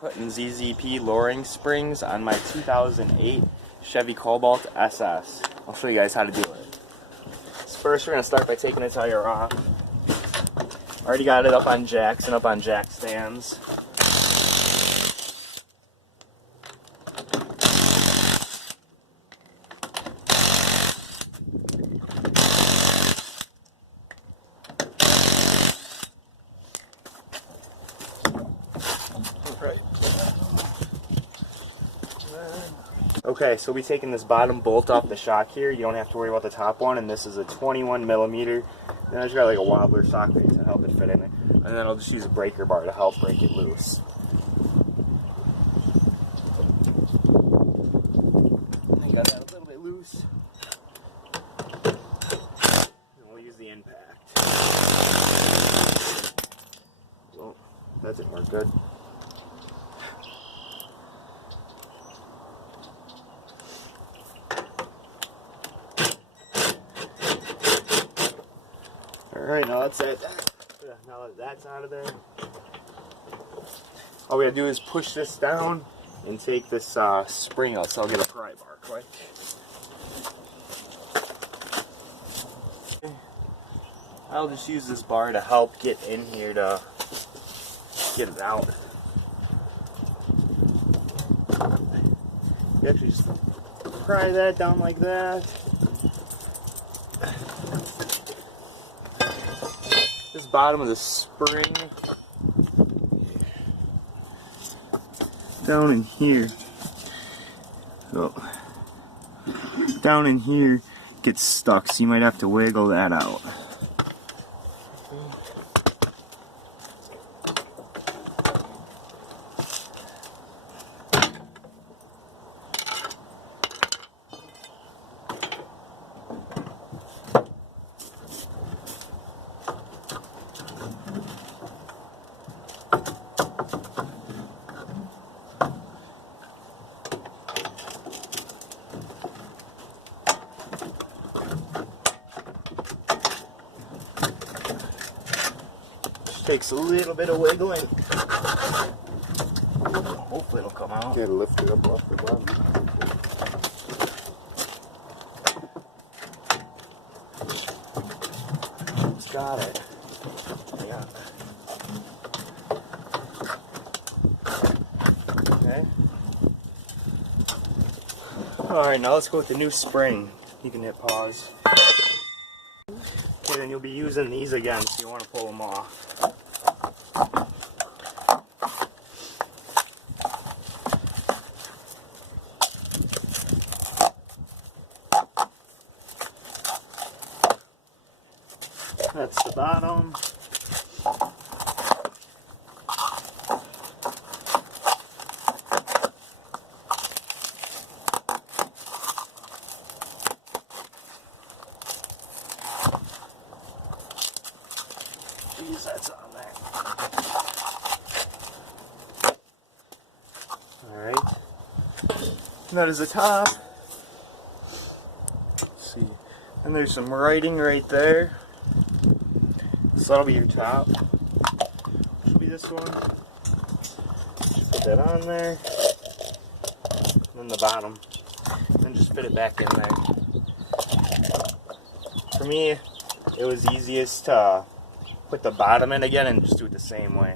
Putting ZZP lowering springs on my 2008 Chevy Cobalt SS. I'll show you guys how to do it. So first we're going to start by taking the tire off. Already got it up on jacks and up on jack stands. Okay, so we'll be taking this bottom bolt off the shock here. You don't have to worry about the top one, and this is a 21 millimeter. Then I just got like a wobbler socket to help it fit in it. And then I'll just use a breaker bar to help break it loose. I got that a little bit loose. And we'll use the impact. Well, that didn't work good. Alright, now that's it. Now that that's out of there, all we gotta do is push this down and take this spring out. So I'll get a pry bar quick. I'll just use this bar to help get in here to get it out. You actually just pry that down like that. This bottom of the spring down in here, down in here gets stuck, so you might have to wiggle that out. Takes a little bit of wiggling. Hopefully it'll come out. Can't lift it up off the bottom. It's got it. Yeah. Okay. Alright, now let's go with the new spring. You can hit pause. Okay, then you'll be using these again, so you want to pull them off. That's the bottom. Jeez, that's on there. Alright. And that is the top. Let's see. And there's some writing right there. So that'll be your top. Should be this one. Just put that on there. And then the bottom. And then just fit it back in there. For me, it was easiest to put the bottom in again and just do it the same way.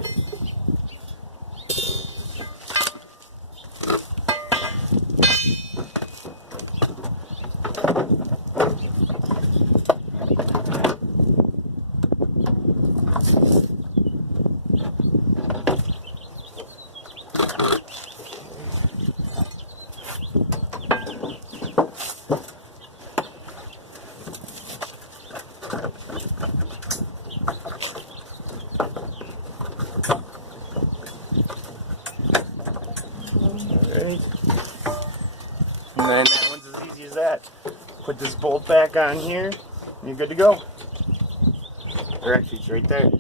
And then that one's as easy as that. Put this bolt back on here, and you're good to go. Or actually, it's right there.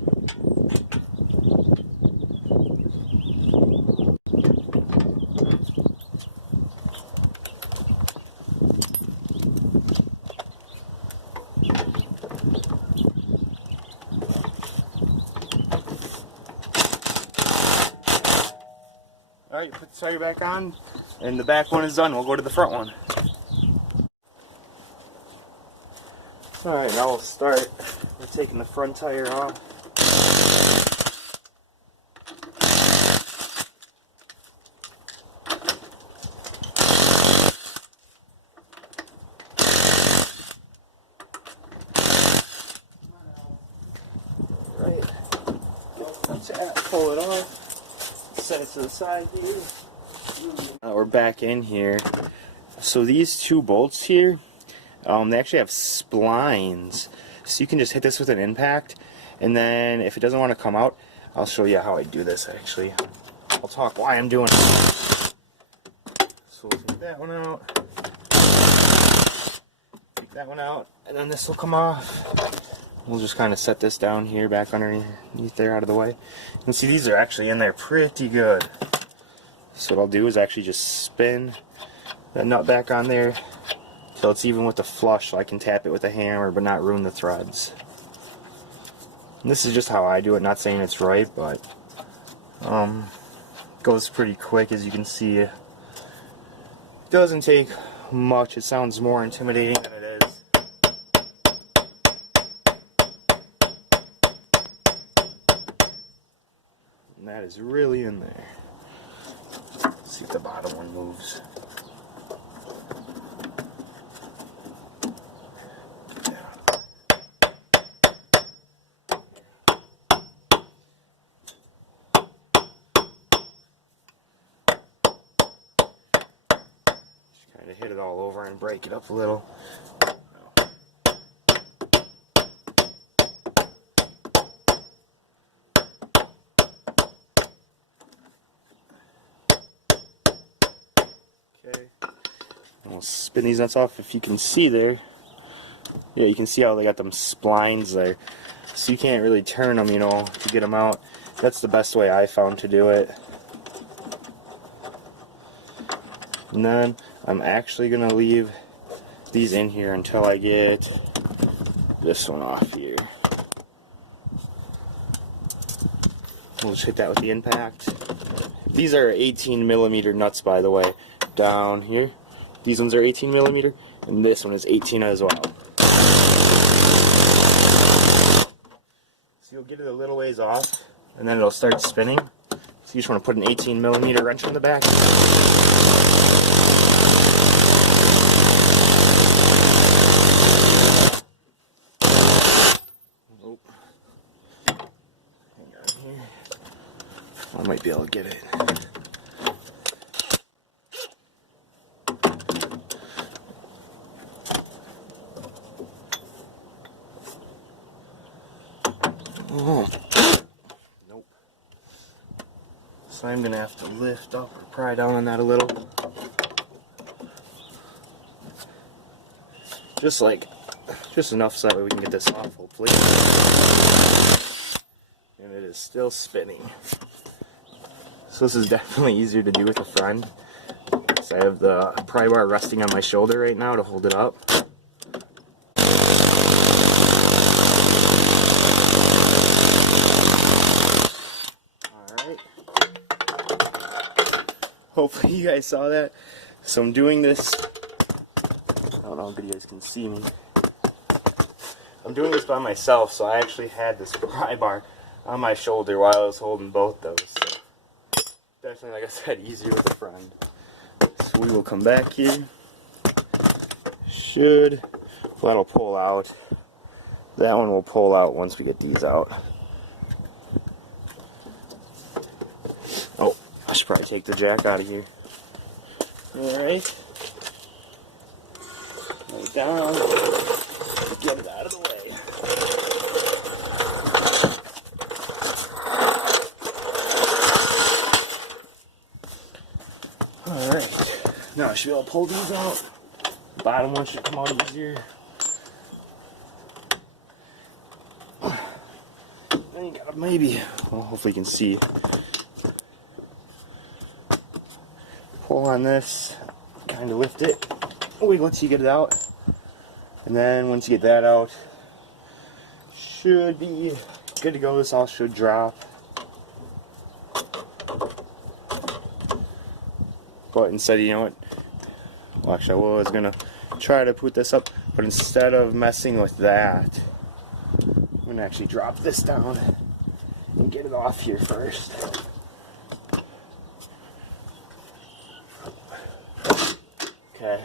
Alright, put the tire back on, and the back one is done. We'll go to the front one. Alright, now we'll start. We're taking the front tire off. Right. Pull it off. Set it to the side here. We're back in here. So these two bolts here, they actually have splines. So you can just hit this with an impact, and then if it doesn't want to come out, I'll show you how I do this actually. I'll talk why I'm doing it. So we'll take that one out. Take that one out, and then this will come off. We'll just kind of set this down here, back underneath there, out of the way. You can see these are actually in there pretty good. So what I'll do is actually just spin that nut back on there till it's even with the flush, so I can tap it with a hammer but not ruin the threads. And this is just how I do it, not saying it's right, but goes pretty quick, as you can see. It doesn't take much. It sounds more intimidating than it is. And that is really in there. Let's see if the bottom one moves. Just kind of hit it all over and break it up a little. Okay, and we'll spin these nuts off. If you can see there, yeah, you can see how they got them splines there. So you can't really turn them, you know, to get them out. That's the best way I found to do it. And then I'm actually going to leave these in here until I get this one off here. We'll just hit that with the impact. These are 18mm nuts, by the way. Down here, these ones are 18mm, and this one is 18 as well. So you'll get it a little ways off, and then it'll start spinning. So you just want to put an 18mm wrench on the back. Oh. Hang on here. I might be able to get it. Oh. Nope. So I'm going to have to lift up or pry down on that a little. Just enough so that way we can get this off, hopefully. And it is still spinning. So this is definitely easier to do with a friend. So I have the pry bar resting on my shoulder right now to hold it up. Hopefully you guys saw that. So I'm doing this, I don't know how good you guys can see me. I'm doing this by myself, so I actually had this pry bar on my shoulder while I was holding both those. So definitely, like I said, easier with a friend. So we will come back here. That'll pull out. That one will pull out once we get these out. Oh, I should probably take the jack out of here. Alright. Lay it down. Get it out of the way. Alright. Now I should be able to pull these out. The bottom one should come out easier. Then you gotta well, hopefully you can see. Pull on this, kind of lift it, wiggle it till you get it out, and then once you get that out, should be good to go. This all should drop. But instead, you know what? Well, actually, I was gonna try to put this up, but instead of messing with that, I'm gonna actually drop this down and get it off here first. Okay.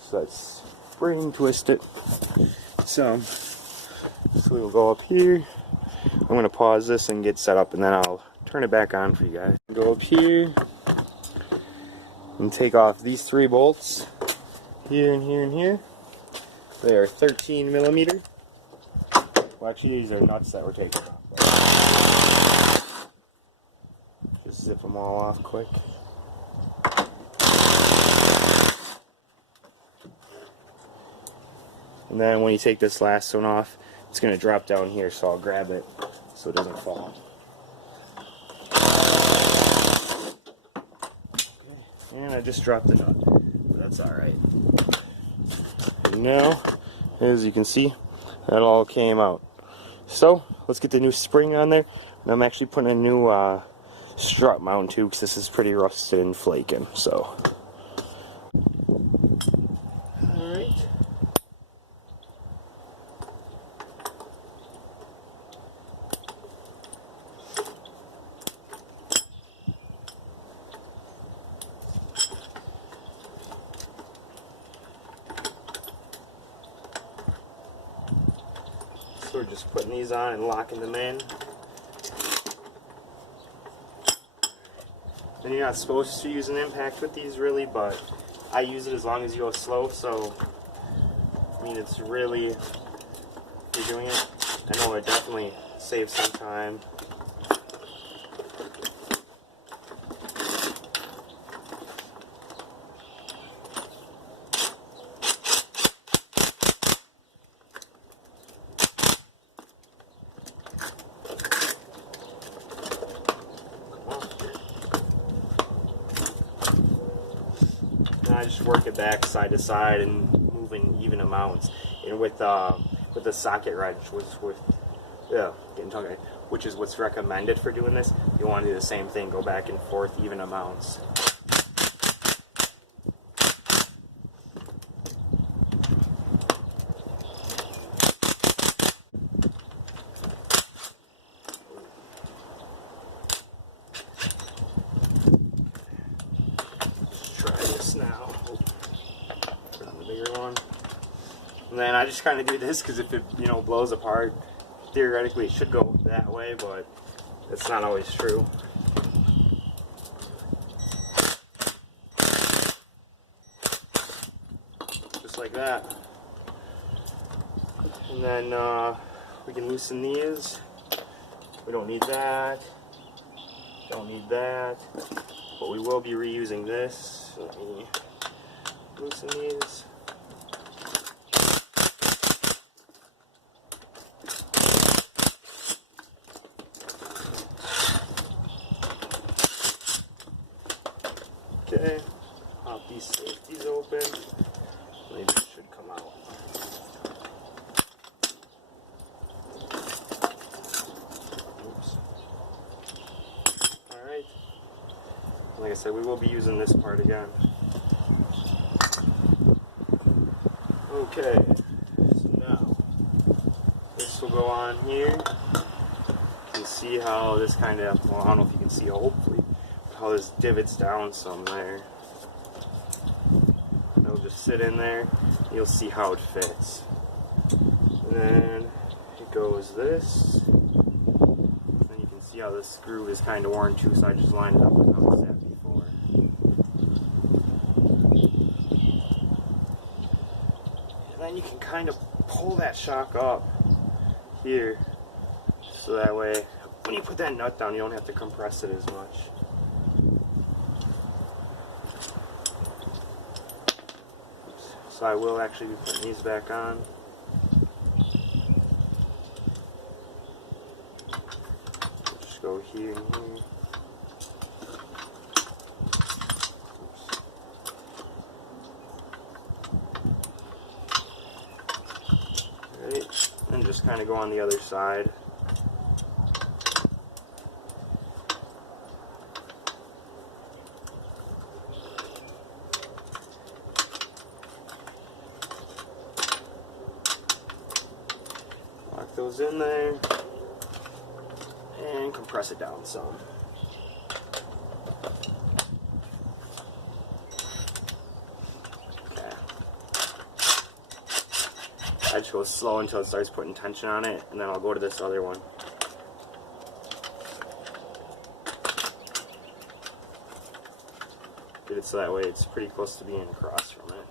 So let's spring twist it. So we'll go up here. I'm going to pause this and get set up, and then I'll turn it back on for you guys. Go up here and take off these 3 bolts. Here and here and here. They are 13 millimeter. Well, actually, these are nuts that we're taking off. Just zip them all off quick. And then when you take this last one off, it's going to drop down here, so I'll grab it so it doesn't fall. Okay. And I just dropped the nut, but that's alright. And now, as you can see, that all came out. So, let's get the new spring on there. And I'm actually putting a new strut mount too, because this is pretty rusted and flaking. So, alright. So we're just putting these on and locking them in. And you're not supposed to use an impact with these really, but I use it as long as you go slow, so I mean it's really, if you're doing it, I know it definitely saves some time. I just work it back side to side and moving even amounts. And with the socket wrench, which is what's recommended for doing this. You want to do the same thing, go back and forth even amounts. Now, put on the bigger one, and then I just kind of do this because if it blows apart, theoretically it should go that way, but that's not always true. Just like that, and then we can loosen these. We don't need that. Don't need that. But we will be reusing this. So let me loosen these. Okay, pop these safeties open. Maybe it should come out. Oops. Alright. Like I said, we will be using this part again. Okay, so now this will go on here. You can see how this kind of, well, I don't know if you can see, hopefully, how this divots down some there. It'll just sit in there. You'll see how it fits. And then it goes this. And you can see how this screw is kind of worn too, so I just lined it up with how it's at before. And then you can kind of pull that shock up here, so that way when you put that nut down you don't have to compress it as much. Oops. So I will actually be putting these back on. Just go here and here. And just kind of go on the other side. in there and compress it down some. Okay. I just go slow until it starts putting tension on it, and then I'll go to this other one. Get it so that way it's pretty close to being across from it.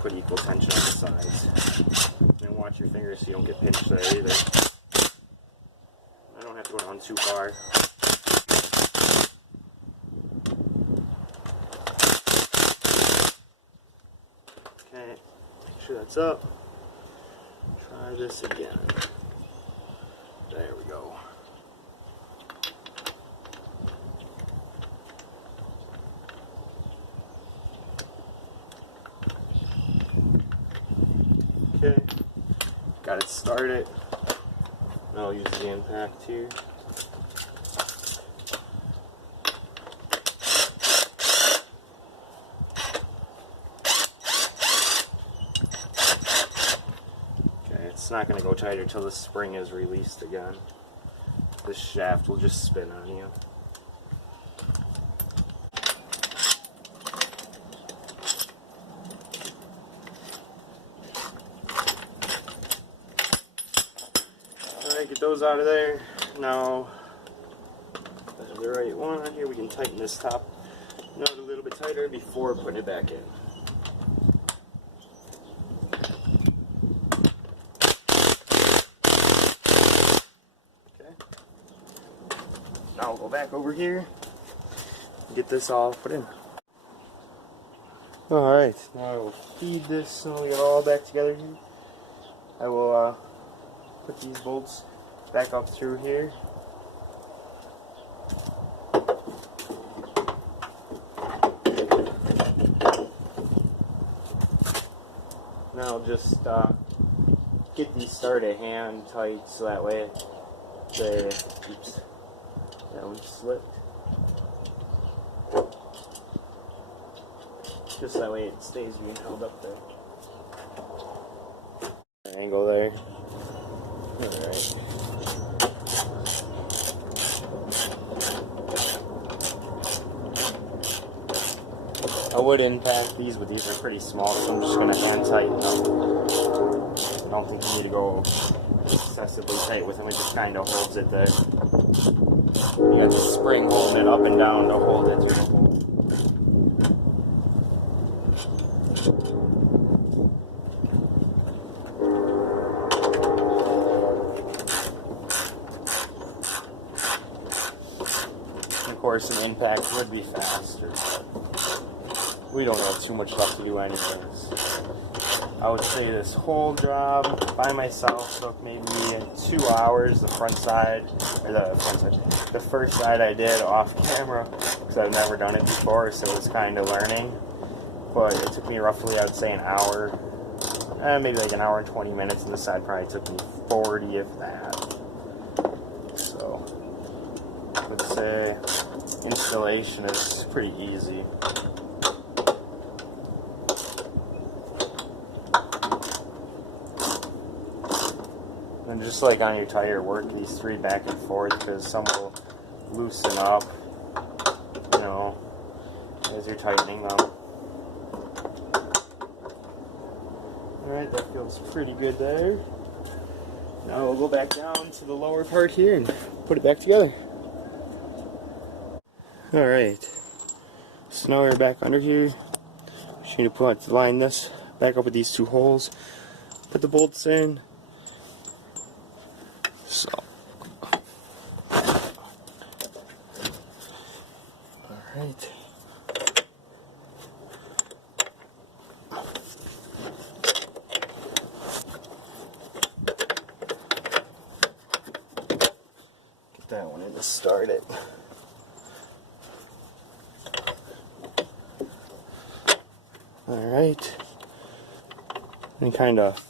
Put equal tension on the sides. And watch your fingers so you don't get pinched there either. I don't have to go down too far. Okay, make sure that's up. Try this again. There we go. Okay, got it started. Now I'll use the impact here. Okay, it's not going to go tighter until the spring is released again. This shaft will just spin on you. Get those out of there. Now, I have the right one on here. We can tighten this top nut a little bit tighter before putting it back in. Okay. Now we'll go back over here and get this all put in. Alright, now I will feed this so we get it all back together here. I will put these bolts back up through here. Now just get these started hand tight so that way they, oops, that one slipped. Just that way it stays being held up there. Angle there. Alright. I would impact these, but these are pretty small, so I'm just going to hand tighten them. I don't think you need to go excessively tight with them, it just kind of holds it there. You got the spring holding it up and down to hold it through the hole. Of course, an impact would be faster, but we don't have too much left to do anyways. I would say this whole job by myself took maybe 2 hours. The front side, or the first side I did off camera because I've never done it before, so it was kind of learning. But it took me roughly, I would say, an hour, maybe like an hour and 20 minutes, and this side probably took me 40 if that. So I would say installation is pretty easy. And just like on your tire, work these three back and forth because some will loosen up, you know, as you're tightening them. Alright, that feels pretty good there. Now we'll go back down to the lower part here and put it back together. Alright, so now we're back under here. Just need to line this back up with these two holes, put the bolts in. So, alright. Get that one in to start it. Alright. And kind of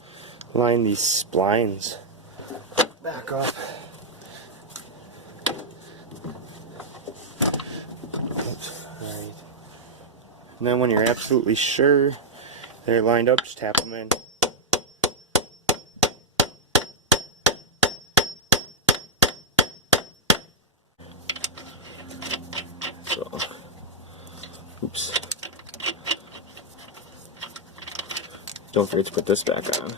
line these splines back up. Oops. Alright. And then when you're absolutely sure they're lined up, just tap them in. Don't forget to put this back on.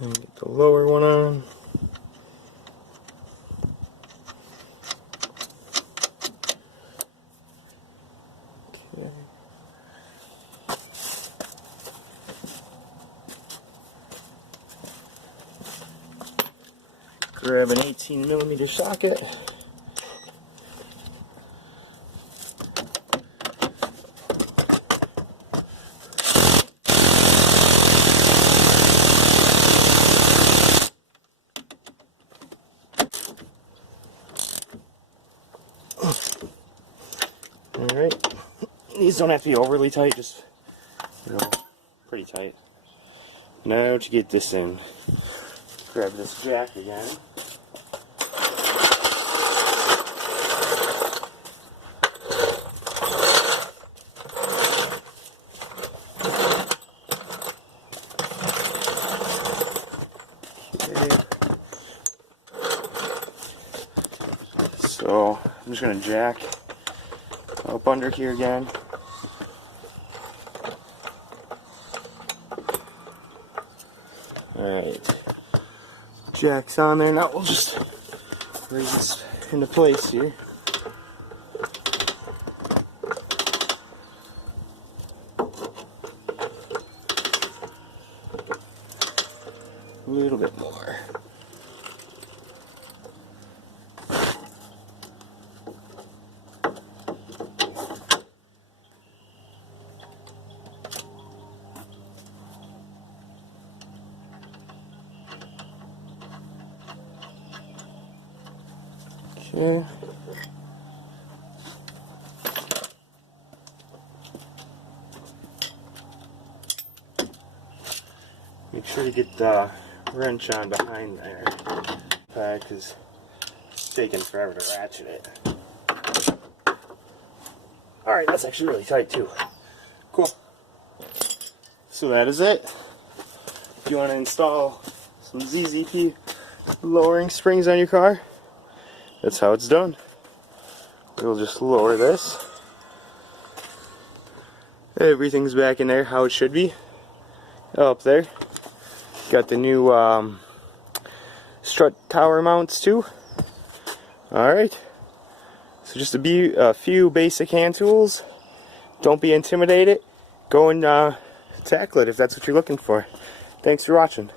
And get the lower one on. Okay. Grab an 18mm socket. Alright, these don't have to be overly tight, just, you know, pretty tight. Now to get this in, grab this jack again. Okay. So I'm just going to jack up under here again. Alright, jack's on there. Now we'll just raise this into place here. A little bit more. Okay. Make sure to get the wrench on behind there, because it's taking forever to ratchet it. Alright, that's actually really tight too. Cool. So that is it. If you want to install some ZZP lowering springs on your car, that's how it's done. We'll just lower this. Everything's back in there how it should be. Up there. Got the new strut tower mounts too. Alright. So just a few basic hand tools. Don't be intimidated. Go and tackle it if that's what you're looking for. Thanks for watching.